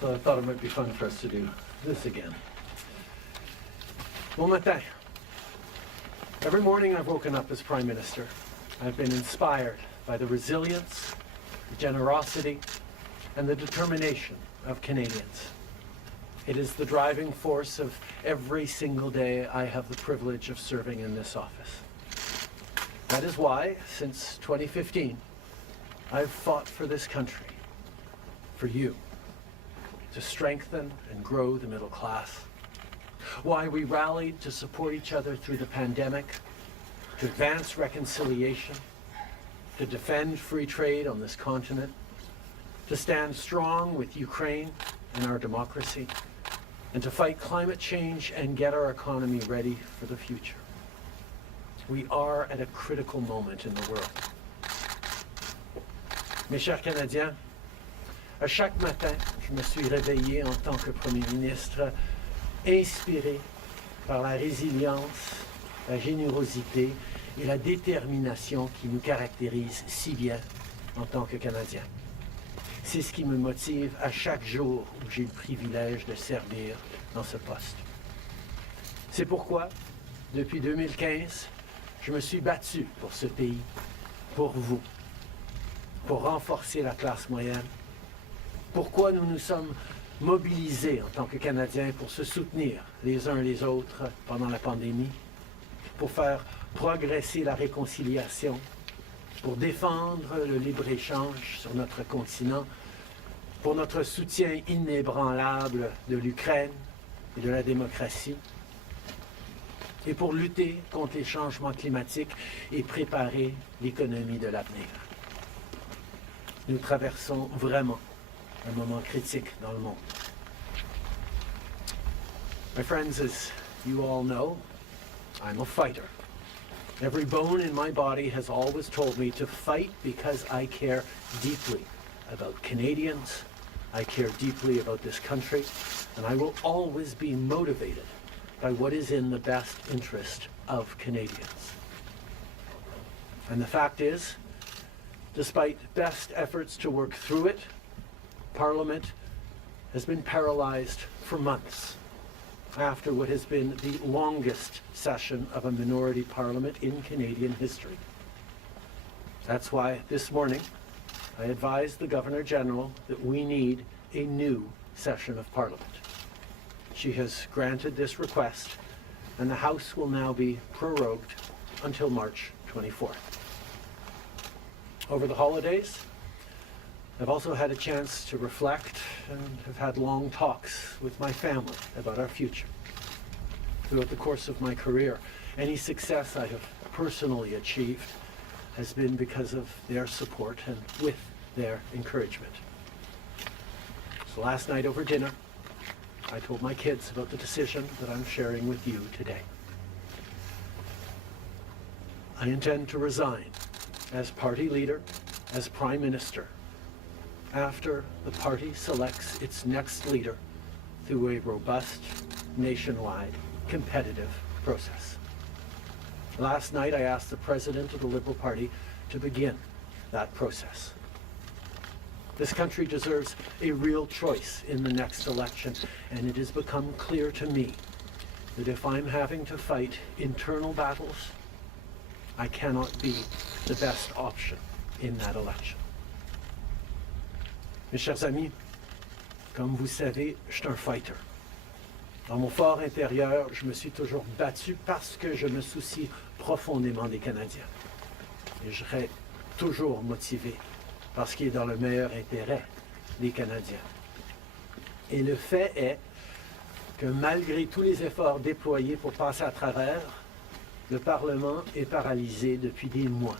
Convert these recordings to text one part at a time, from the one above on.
so I thought it might be fun for us to do this again. Bon matin. Every morning I've woken up as Prime Minister. I've been inspired by the resilience, the generosity, and the determination of Canadians. It is the driving force of every single day I have the privilege of serving in this office. That is why, since 2015, I've fought for this country, for you, to strengthen and grow the middle class. Why we rallied to support each other through the pandemic, to advance reconciliation, to defend free trade on this continent, to stand strong with Ukraine and our democracy, and to fight climate change and get our economy ready for the future. We are at a critical moment in the world. Mes chers Canadiens, à chaque matin, je me suis réveillé en tant que Premier ministre, inspiré par la résilience, la générosité et la détermination qui nous caractérisent si bien en tant que Canadiens. C'est ce qui me motive à chaque jour où j'ai le privilège de servir dans ce poste. C'est pourquoi, depuis 2015, je me suis battu pour ce pays, pour vous, pour renforcer la classe moyenne. Pourquoi nous nous sommes mobilisés en tant que Canadiens pour se soutenir les uns les autres pendant la pandémie, pour faire progresser la réconciliation, pour défendre le libre-échange sur notre continent, pour notre soutien inébranlable de l'Ukraine et de la démocratie, et pour lutter contre les changements climatiques et préparer l'économie de l'avenir. Nous traversons vraiment un moment critique dans le monde. My friends, as you all know, I'm a fighter. Every bone in my body has always told me to fight because I care deeply about Canadians, I care deeply about this country, and I will always be motivated by what is in the best interest of Canadians. And the fact is, despite best efforts to work through it, Parliament has been paralyzed for months after what has been the longest session of a minority parliament in Canadian history. That's why this morning I advised the Governor-General that we need a new session of Parliament. She has granted this request, and the House will now be prorogued until March 24th. Over the holidays, I've also had a chance to reflect and have had long talks with my family about our future. Throughout the course of my career, any success I have personally achieved has been because of their support and with their encouragement. So last night over dinner, I told my kids about the decision that I'm sharing with you today. I intend to resign as party leader, as Prime Minister, after the party selects its next leader through a robust, nationwide, competitive process. Last night, I asked the President of the Liberal Party to begin that process. This country deserves a real choice in the next election, and it has become clear to me that if I'm having to fight internal battles, I cannot be the best option in that election. Mes chers amis, comme vous savez, je suis un fighter. Dans mon fort intérieur, je me suis toujours battu parce que je me soucie profondément des Canadiens. Et je serai toujours motivé par ce qui est dans le meilleur intérêt des Canadiens. Et le fait est que malgré tous les efforts déployés pour passer à travers, le Parlement est paralysé depuis des mois,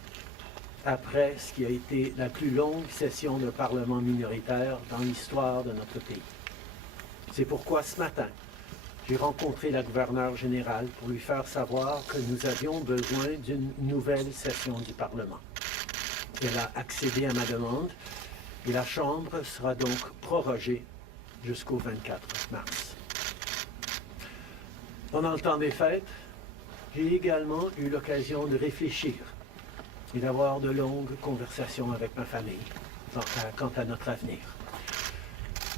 après ce qui a été la plus longue session de Parlement minoritaire dans l'histoire de notre pays. C'est pourquoi ce matin, j'ai rencontré la gouverneure générale pour lui faire savoir que nous avions besoin d'une nouvelle session du Parlement. Elle a accédé à ma demande et la Chambre sera donc prorogée jusqu'au 24 mars. Pendant le temps des fêtes, j'ai également eu l'occasion de réfléchir et d'avoir de longues conversations avec ma famille quant à notre avenir.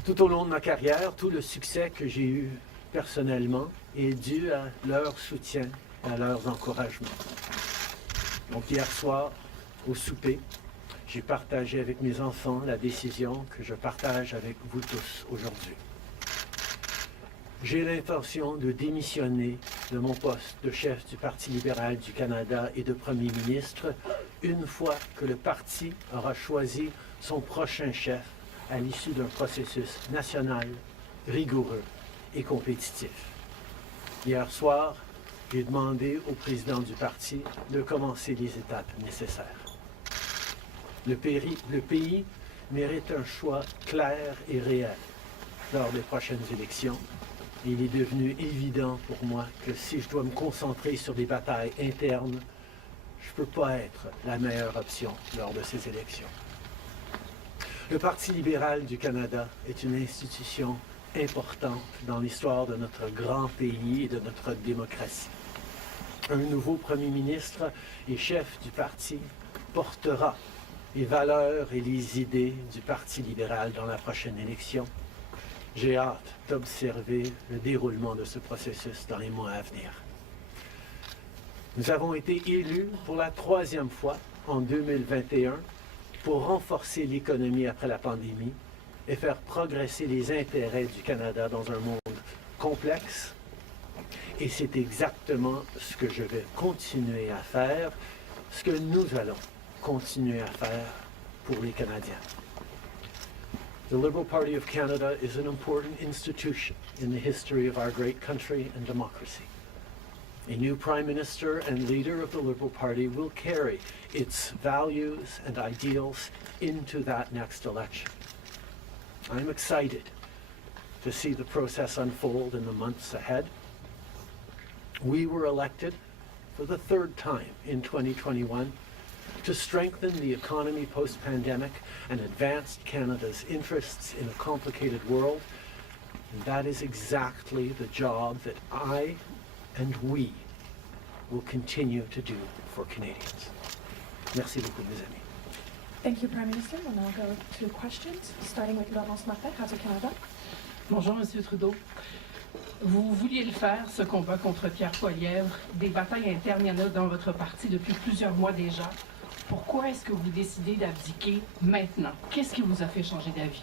Tout au long de ma carrière, tout le succès que j'ai eu personnellement est dû à leur soutien, à leurs encouragements. Donc hier soir, au souper, j'ai partagé avec mes enfants la décision que je partage avec vous tous aujourd'hui. J'ai l'intention de démissionner de mon poste de chef du Parti libéral du Canada et de Premier ministre une fois que le parti aura choisi son prochain chef à l'issue d'un processus national, rigoureux et compétitif. Hier soir, j'ai demandé au président du parti de commencer les étapes nécessaires. Le pays mérite un choix clair et réel lors des prochaines élections. Il est devenu évident pour moi que si je dois me concentrer sur des batailles internes, je ne peux pas être la meilleure option lors de ces élections. Le Parti libéral du Canada est une institution importante dans l'histoire de notre grand pays et de notre démocratie. Un nouveau premier ministre et chef du parti portera les valeurs et les idées du Parti libéral dans la prochaine élection. J'ai hâte d'observer le déroulement de ce processus dans les mois à venir. Nous avons été élus pour la 3e fois en 2021 pour renforcer l'économie après la pandémie et faire progresser les intérêts du Canada dans un monde complexe. Et c'est exactement ce que je vais continuer à faire, ce que nous allons continuer à faire pour les Canadiens. The Liberal Party of Canada is an important institution in the history of our great country and democracy. A new Prime Minister and leader of the Liberal Party will carry its values and ideals into that next election. I'm excited to see the process unfold in the months ahead. We were elected for the 3rd time in 2021 to strengthen the economy post-pandemic and advance Canada's interests in a complicated world. And that is exactly the job that I and we will continue to do for Canadians. Merci beaucoup, mes amis. Thank you, Prime Minister. We'll now go to questions, starting with Laurence Martin, House of Canada. Bonjour, Monsieur Trudeau. Vous vouliez le faire, ce combat contre Pierre Poilievre. Des batailles internes, il y en a dans votre parti depuis plusieurs mois déjà. Pourquoi est-ce que vous décidez d'abdiquer maintenant? Qu'est-ce qui vous a fait changer d'avis?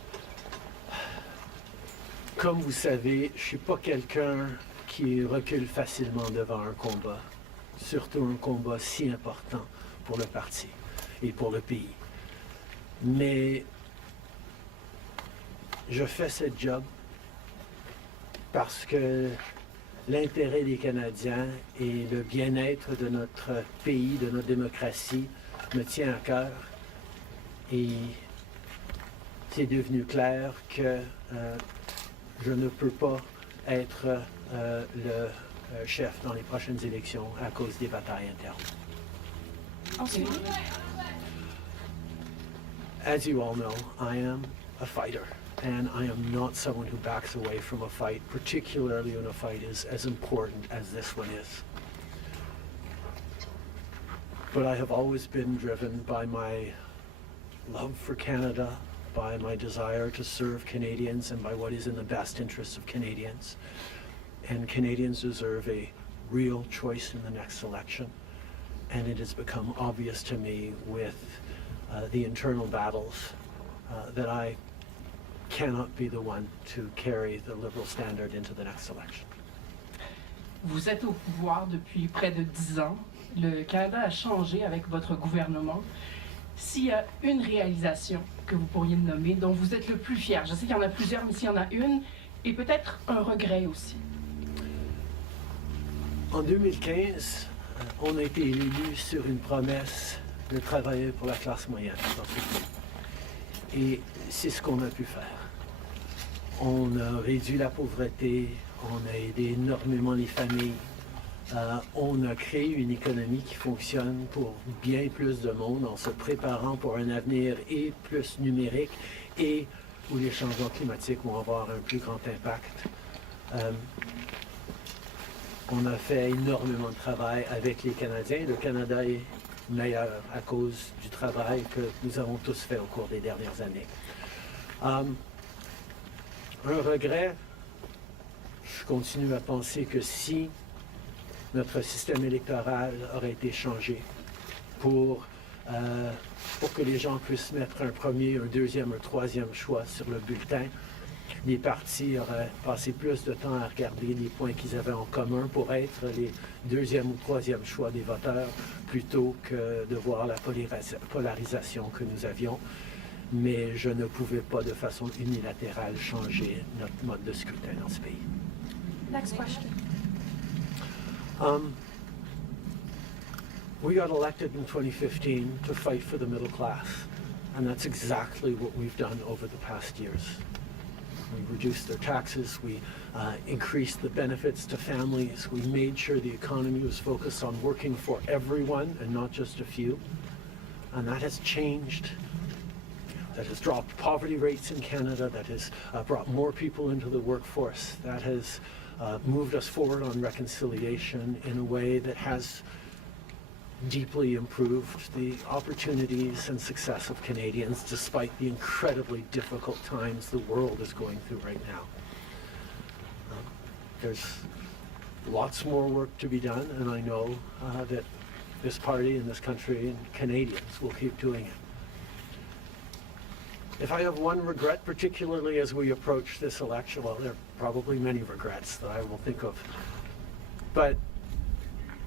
Comme vous savez, je ne suis pas quelqu'un qui recule facilement devant un combat, surtout un combat si important pour le parti et pour le pays. Mais je fais ce job parce que l'intérêt des Canadiens et le bien-être de notre pays, de notre démocratie, me tient à cœur. Et c'est devenu clair que je ne peux pas être le chef dans les prochaines élections à cause des batailles internes. Ensuite, As you all know, I am a fighter, and I am not someone who backs away from a fight, particularly when a fight is as important as this one is. But I have always been driven by my love for Canada, by my desire to serve Canadians, and by what is in the best interests of Canadians. And Canadians deserve a real choice in the next election. And it has become obvious to me with the internal battles that I cannot be the one to carry the Liberal standard into the next election. Vous êtes au pouvoir depuis près de 10 ans. Le Canada a changé avec votre gouvernement. S'il y a une réalisation que vous pourriez me nommer, dont vous êtes le plus fier, je sais qu'il y en a plusieurs, mais s'il y en a une, et peut-être un regret aussi. En 2015, on a été élu sur une promesse de travailler pour la classe moyenne dans ce pays. Et c'est ce qu'on a pu faire. On a réduit la pauvreté, on a aidé énormément les familles, on a créé une économie qui fonctionne pour bien plus de monde en se préparant pour un avenir et plus numérique et où les changements climatiques vont avoir un plus grand impact. On a fait énormément de travail avec les Canadiens. Le Canada est meilleur à cause du travail que nous avons tous fait au cours des dernières années. Un regret, je continue à penser que si notre système électoral aurait été changé pour que les gens puissent mettre un premier, un deuxième, un troisième choix sur le bulletin, les partis auraient passé plus de temps à regarder les points qu'ils avaient en commun pour être les deuxième ou troisième choix des voteurs, plutôt que de voir la polarisation que nous avions. Mais je ne pouvais pas de façon unilatérale changer notre mode de scrutin dans ce pays. Next question. We got elected in 2015 to fight for the middle class, and that's exactly what we've done over the past years. We reduced their taxes, we increased the benefits to families, we made sure the economy was focused on working for everyone and not just a few, and that has changed. That has dropped poverty rates in Canada, that has brought more people into the workforce, that has moved us forward on reconciliation in a way that has deeply improved the opportunities and success of Canadians despite the incredibly difficult times the world is going through right now. There's lots more work to be done, and I know that this party and this country and Canadians will keep doing it. If I have one regret, particularly as we approach this election, well, there are probably many regrets that I will think of, but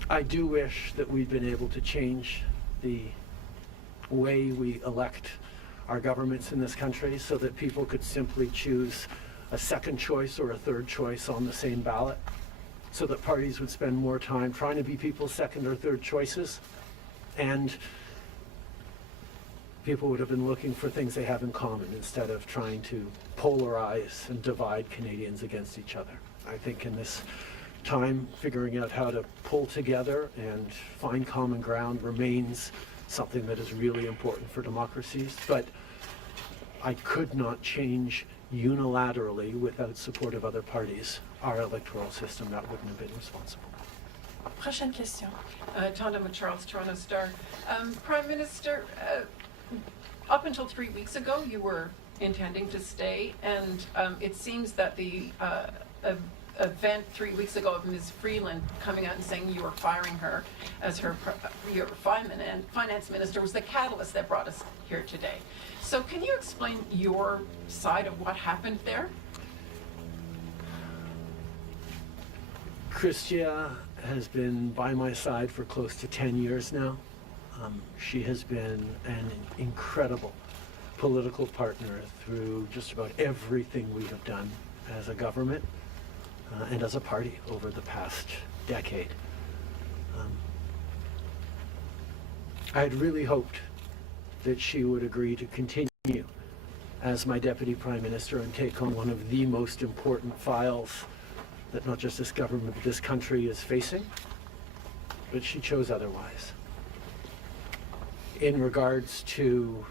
I do wish that we'd been able to change the way we elect our governments in this country so that people could simply choose a second choice or a third choice on the same ballot, so that parties would spend more time trying to be people's second or third choices, and people would have been looking for things they have in common instead of trying to polarize and divide Canadians against each other. I think in this time, figuring out how to pull together and find common ground remains something that is really important for democracies, but I could not change unilaterally without support of other parties our electoral system. That wouldn't have been responsible. Prochaine question. Tonda McCharles, Toronto Star. Prime Minister, up until 3 weeks ago, you were intending to stay, and it seems that the event 3 weeks ago of Ms. Freeland coming out and saying you were firing her as your finance minister was the catalyst that brought us here today. So can you explain your side of what happened there? Chrystia has been by my side for close to 10 years now. She has been an incredible political partner through just about everything we have done as a government and as a party over the past decade. I had really hoped that she would agree to continue as my Deputy Prime Minister and take on one of the most important files that not just this government but this country is facing, but she chose otherwise. In regards to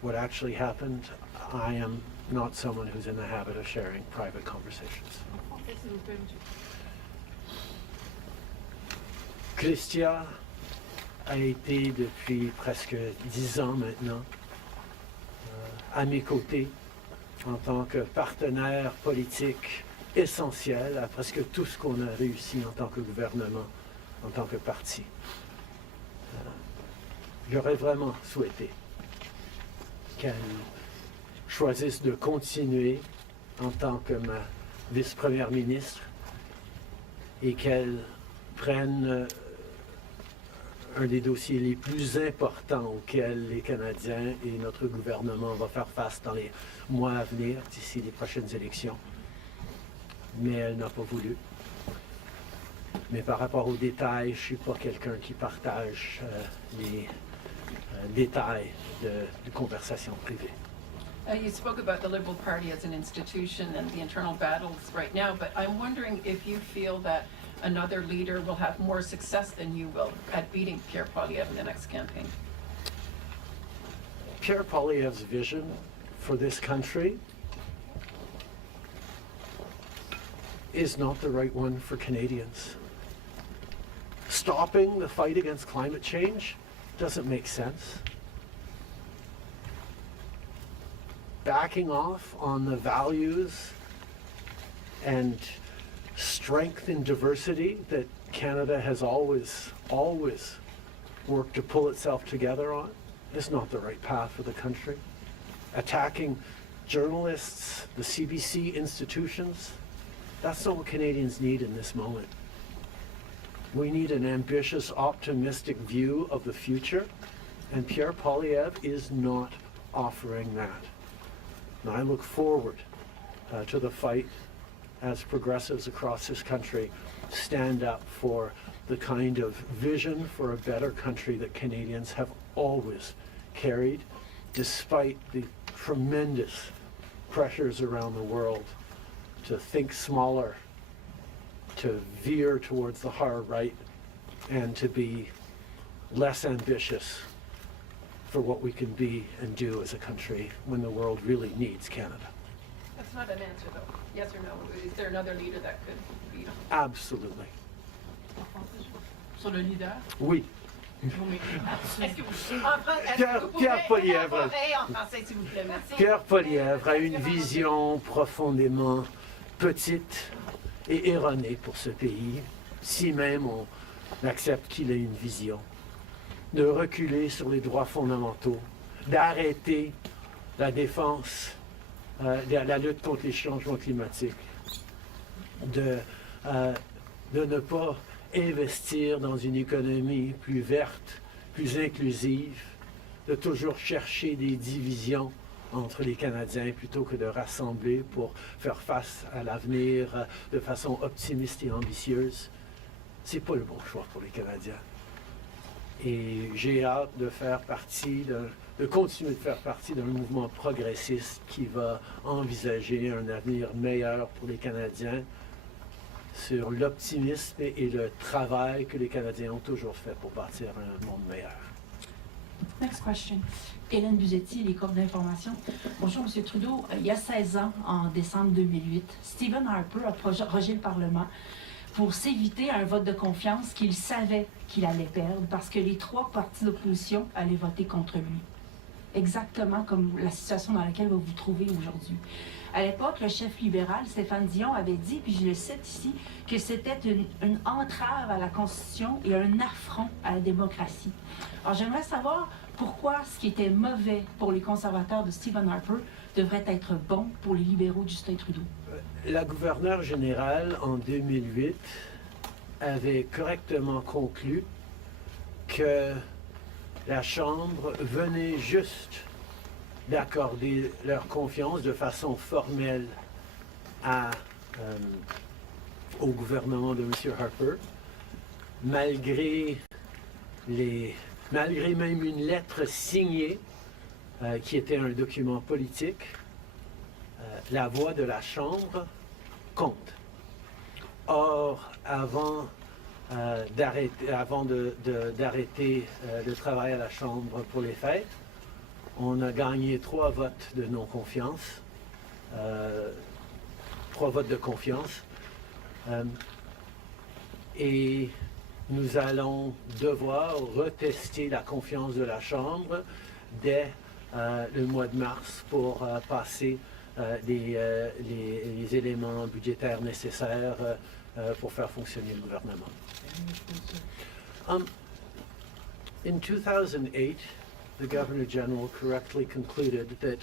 what actually happened, I am not someone who's in the habit of sharing private conversations. Chrystia a été depuis presque 10 ans maintenant à mes côtés en tant que partenaire politique essentiel à presque tout ce qu'on a réussi en tant que gouvernement, en tant que parti. J'aurais vraiment souhaité qu'elle choisisse de continuer en tant que ma vice-première ministre et qu'elle prenne un des dossiers les plus importants auxquels les Canadiens et notre gouvernement vont faire face dans les mois à venir, d'ici les prochaines élections. Mais elle n'a pas voulu. Mais par rapport aux détails, je ne suis pas quelqu'un qui partage les détails de conversations privées. You spoke about the Liberal Party as an institution and the internal battles right now, but I'm wondering if you feel that another leader will have more success than you will at beating Pierre Poilievre in the next campaign. Pierre Poilievre's vision for this country is not the right one for Canadians. Stopping the fight against climate change doesn't make sense. backing off on the values and strength in diversity that Canada has always worked to pull itself together on is not the right path for the country. Attacking journalists, the CBC institutions, that's not what Canadians need in this moment. We need an ambitious, optimistic view of the future, and Pierre Poilievre is not offering that. And I look forward to the fight as progressives across this country stand up for the kind of vision for a better country that Canadians have always carried, despite the tremendous pressures around the world to think smaller, to veer towards the hard right, and to be less ambitious for what we can be and do as a country when the world really needs Canada. That's not an answer, though. Yes or no? Is there another leader that could be? Absolutely. Sur le leader? Oui. Est-ce que vous Pierre pouvez Poilievre. élaborer en français, s'il vous plaît? Merci. Pierre Poilievre a une vision profondément petite et erronée pour ce pays, si même on accepte qu'il ait une vision, de reculer sur les droits fondamentaux, d'arrêter la défense, la lutte contre les changements climatiques, de ne pas investir dans une économie plus verte, plus inclusive, de toujours chercher des divisions entre les Canadiens plutôt que de rassembler pour faire face à l'avenir de façon optimiste et ambitieuse. C'est pas le bon choix pour les Canadiens. Et j'ai hâte de faire partie, de continuer de faire partie d'un mouvement progressiste qui va envisager un avenir meilleur pour les Canadiens sur l'optimisme et le travail que les Canadiens ont toujours fait pour bâtir un monde meilleur. Next question. Hélène Buzetti, les corps d'information. Bonjour, M. Trudeau. Il y a 16 ans, en décembre 2008, Stephen Harper a rejeté le Parlement pour s'éviter un vote de confiance qu'il savait qu'il allait perdre parce que les 3 partis d'opposition allaient voter contre lui. Exactement comme la situation dans laquelle vous vous trouvez aujourd'hui. À l'époque, le chef libéral, Stéphane Dion, avait dit, puis je le cite ici, que c'était une entrave à la Constitution et un affront à la démocratie. Alors, j'aimerais savoir pourquoi ce qui était mauvais pour les conservateurs de Stephen Harper devrait être bon pour les libéraux de Justin Trudeau. La gouverneure générale, en 2008, avait correctement conclu que la Chambre venait juste d'accorder leur confiance de façon formelle au gouvernement de M. Harper, malgré même une lettre signée qui était un document politique. La voix de la Chambre compte. Or, avant d'arrêter le travail à la Chambre pour les fêtes, on a gagné 3 votes de non-confiance, 3 votes de confiance, et nous allons devoir retester la confiance de la Chambre dès le mois de mars pour passer les éléments budgétaires nécessaires pour faire fonctionner le gouvernement. In 2008, the Governor General correctly concluded that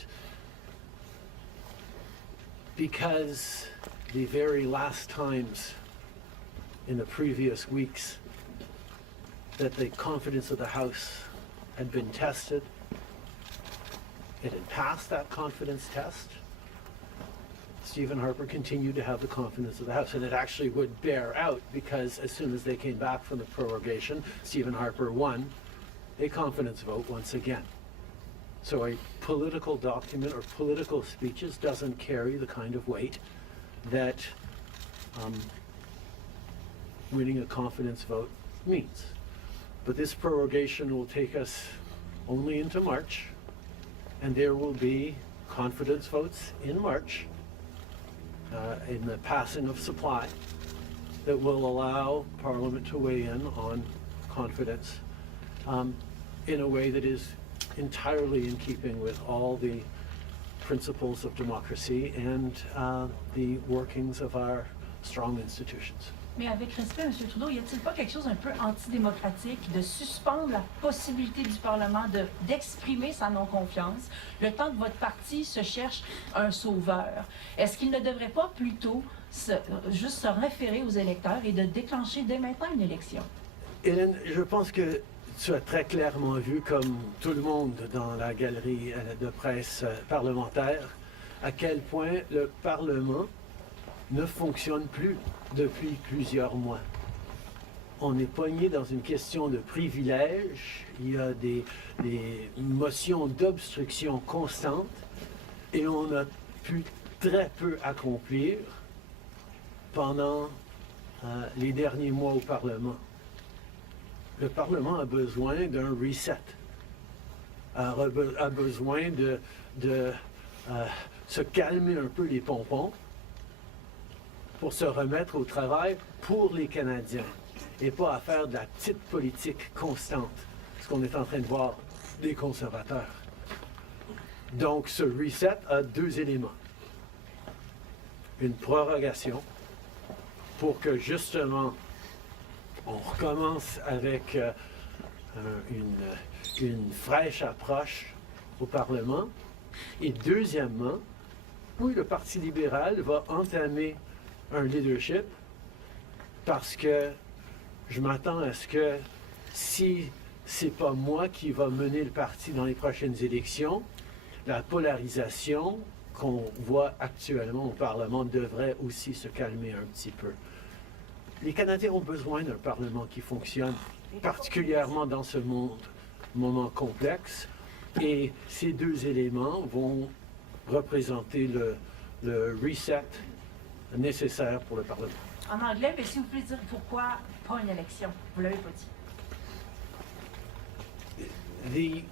because the very last times in the previous weeks that the confidence of the House had been tested, it had passed that confidence test, Stephen Harper continued to have the confidence of the House, and it actually would bear out because as soon as they came back from the prorogation, Stephen Harper won a confidence vote once again. So a political document or political speeches doesn't carry the kind of weight that winning a confidence vote means. But this prorogation will take us only into March, and there will be confidence votes in March in the passing of supply that will allow Parliament to weigh in on confidence in a way that is entirely in keeping with all the principles of democracy and the workings of our strong institutions. Mais avec respect, M. Trudeau, y a-t-il pas quelque chose un peu antidémocratique de suspendre la possibilité du Parlement d'exprimer sa non-confiance le temps que votre parti se cherche un sauveur? Est-ce qu'il ne devrait pas plutôt juste se référer aux électeurs et de déclencher dès maintenant une élection? Hélène, je pense que tu as très clairement vu, comme tout le monde dans la galerie de presse parlementaire, à quel point le Parlement ne fonctionne plus depuis plusieurs mois. On est pogné dans une question de privilège, il y a des motions d'obstruction constantes et on a pu très peu accomplir pendant les derniers mois au Parlement. Le Parlement a besoin d'un reset, a besoin de se calmer un peu les pompons pour se remettre au travail pour les Canadiens et pas à faire de la petite politique constante, ce qu'on est en train de voir des conservateurs. Donc ce reset a deux éléments. Une prorogation pour que justement on recommence avec une fraîche approche au Parlement. Et deuxièmement, oui, le Parti libéral va entamer un leadership parce que je m'attends à ce que si c'est pas moi qui va mener le parti dans les prochaines élections, la polarisation qu'on voit actuellement au Parlement devrait aussi se calmer un petit peu. Les Canadiens ont besoin d'un Parlement qui fonctionne, particulièrement dans ce moment complexe, et ces deux éléments vont représenter le reset nécessaire pour le Parlement. En anglais, mais si vous pouvez dire pourquoi pas une élection, vous l'avez pas dit. The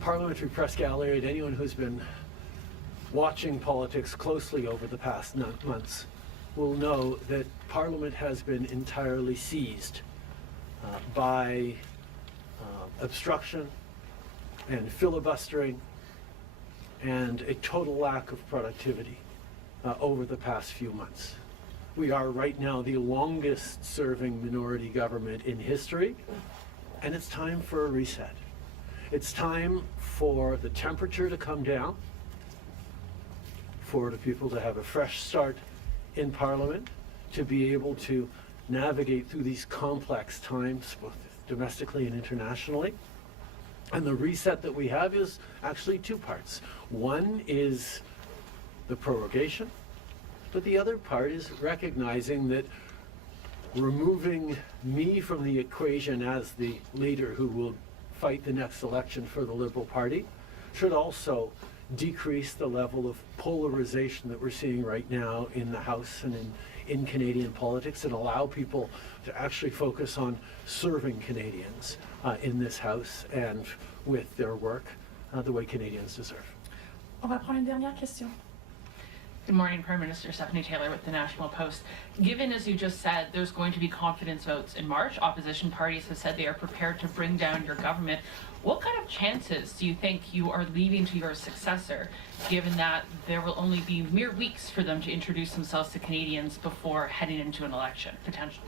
parliamentary press gallery and anyone who's been watching politics closely over the past months will know that Parliament has been entirely seized by obstruction and filibustering and a total lack of productivity over the past few months. We are right now the longest serving minority government in history, and it's time for a reset. It's time for the temperature to come down, for the people to have a fresh start in Parliament, to be able to navigate through these complex times, both domestically and internationally. And the reset that we have is actually two parts. One is the prorogation, but the other part is recognizing that removing me from the equation as the leader who will fight the next election for the Liberal Party should also decrease the level of polarization that we're seeing right now in the House and in Canadian politics, and allow people to actually focus on serving Canadians in this House and with their work the way Canadians deserve. On va prendre une dernière question. Good morning, Prime Minister Stephanie Taylor with the National Post. Given, as you just said, there's going to be confidence votes in March, opposition parties have said they are prepared to bring down your government. What kind of chances do you think you are leaving to your successor, given that there will only be mere weeks for them to introduce themselves to Canadians before heading into an election, potentially?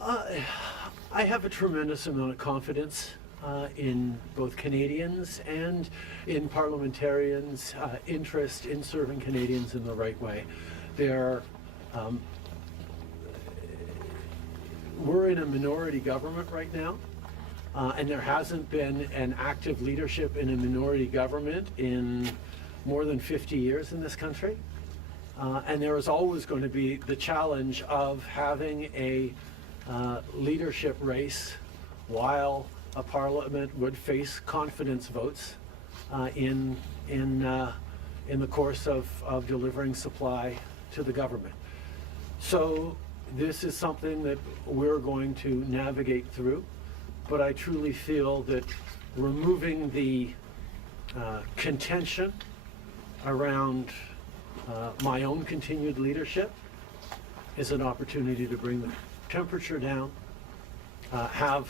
I have a tremendous amount of confidence in both Canadians and in parliamentarians' interest in serving Canadians in the right way. We're in a minority government right now, and there hasn't been an active leadership in a minority government in more than 50 years in this country. And there is always going to be the challenge of having a leadership race while a parliament would face confidence votes in the course of delivering supply to the government. So this is something that we're going to navigate through, but I truly feel that removing the contention around my own continued leadership is an opportunity to bring the temperature down, have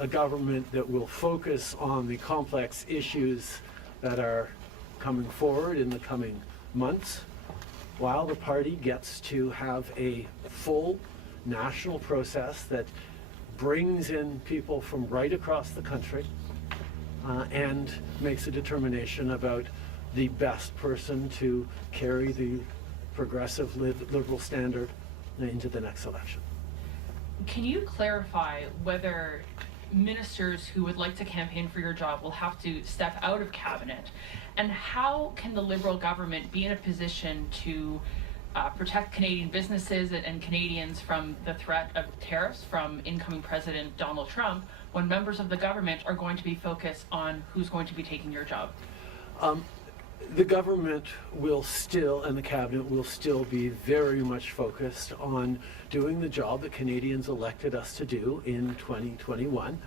a government that will focus on the complex issues that are coming forward in the coming months, while the party gets to have a full national process that brings in people from right across the country and makes a determination about the best person to carry the progressive liberal standard into the next election. Can you clarify whether ministers who would like to campaign for your job will have to step out of cabinet? And how can the Liberal government be in a position to protect Canadian businesses and Canadians from the threat of tariffs from incoming President Donald Trump when members of the government are going to be focused on who's going to be taking your job? The government will still, and the cabinet will still be very much focused on doing the job that Canadians elected us to do in 2021,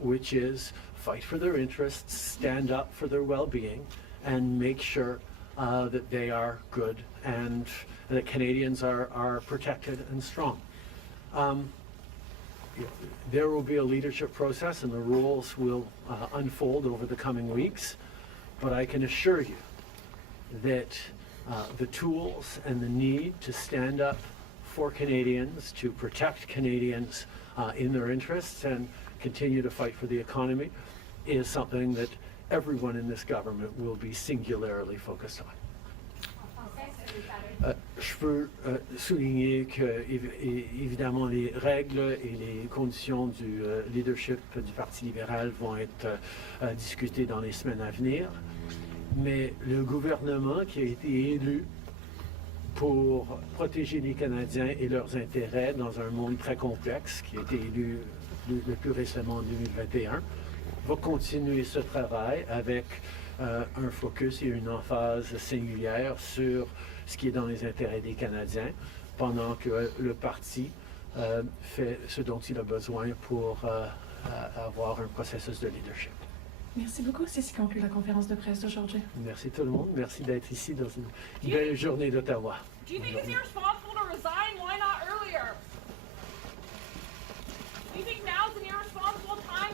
which is fight for their interests, stand up for their well-being, and make sure that they are good and that Canadians are protected and strong. There will be a leadership process and the rules will unfold over the coming weeks. But I can assure you that the tools and the need to stand up for Canadians, to protect Canadians in their interests and continue to fight for the economy is something that everyone in this government will be singularly focused on. Je peux souligner que, évidemment, les règles et les conditions du leadership du Parti libéral vont être discutées dans les semaines à venir, mais le gouvernement qui a été élu pour protéger les Canadiens et leurs intérêts dans un monde très complexe, qui a été élu le plus récemment en 2021, va continuer ce travail avec un focus et une emphase singulière sur ce qui est dans les intérêts des Canadiens, pendant que le parti fait ce dont il a besoin pour avoir un processus de leadership. Merci beaucoup. C'est ce qui conclut la conférence de presse d'aujourd'hui. Merci tout le monde. Merci d'être ici dans une belle journée d'Ottawa. Do you think it's irresponsible to resign